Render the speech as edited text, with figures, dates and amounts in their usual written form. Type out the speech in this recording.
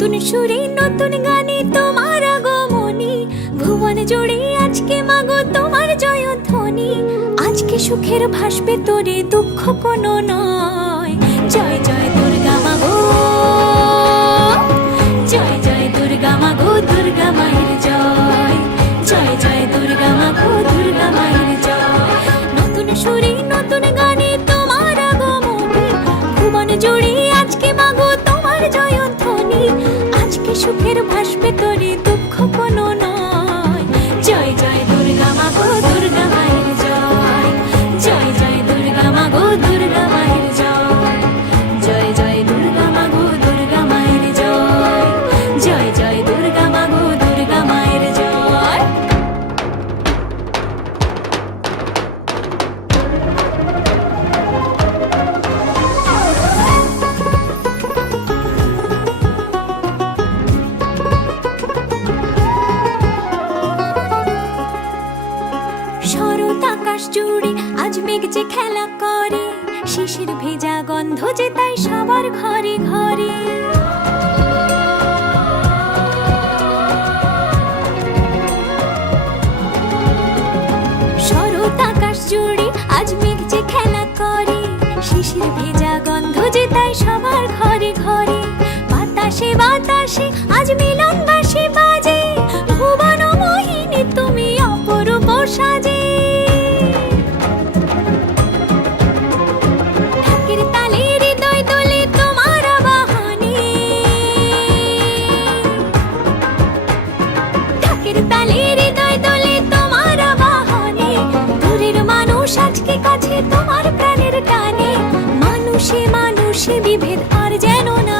নতুন সুরে নতুন গানে তোমার আগমনী, ভুবন জুড়ে আজকে মাগো তোমার জয়ধ্বনি। আজকে সুখের ভাসবে তোরে, দুঃখ কোনো নয়। জয় জয় দুর্গা মাগো, জয় জয় দুর্গা মাগো, দুর্গা মায়ের জয়। জয় জয় দুর্গা মাগো, দুর্গা মায়ের জয়। নতুন সুরে নতুন গানে তোমার আগমনী, ভুবন জুড়ে আজকে মাগো তোমার জয়ধ্বনি। আজকে সুখের ভাসবে তোরে, দুঃখ কোনো নয়। জয় জয় দুর্গা মাগো, দুর্গা মায়ের জয়। জয় জয় দুর্গা মাগো, দুর্গা মায়ের জয়। জয় জয় দুর্গা মাগো, দুর্গা মায়ের জয়। জয় জয় দুর্গা মাগো, দুর্গা মায়ের জয়। শরৎ আকাশ জুড়ে আজ মেঘ যে খেলা করে, শিশির ভেজা গন্ধ যে তাই সবার ঘরে ঘরে। শরৎ আকাশ জুড়ে আজ মেঘ যে খেলা করে, শিশির ভেজা গন্ধ যে তাই সবার ঘরে ঘরে। বাতাসে বাতাসে আজ মিলন বাঁশি বাজে, ভুবন মোহিনী তুমি অপরূপ সাজে। ঢাকের তালে হৃদয় দোলে তোমার আবাহনে, ঢাকের তালে হৃদয় দোলে তোমার আবাহনে। দূরের মানুষ আজকে কাছে তোমার প্রাণের টানে, মানুষে মানুষে বিভেদ আর যেন না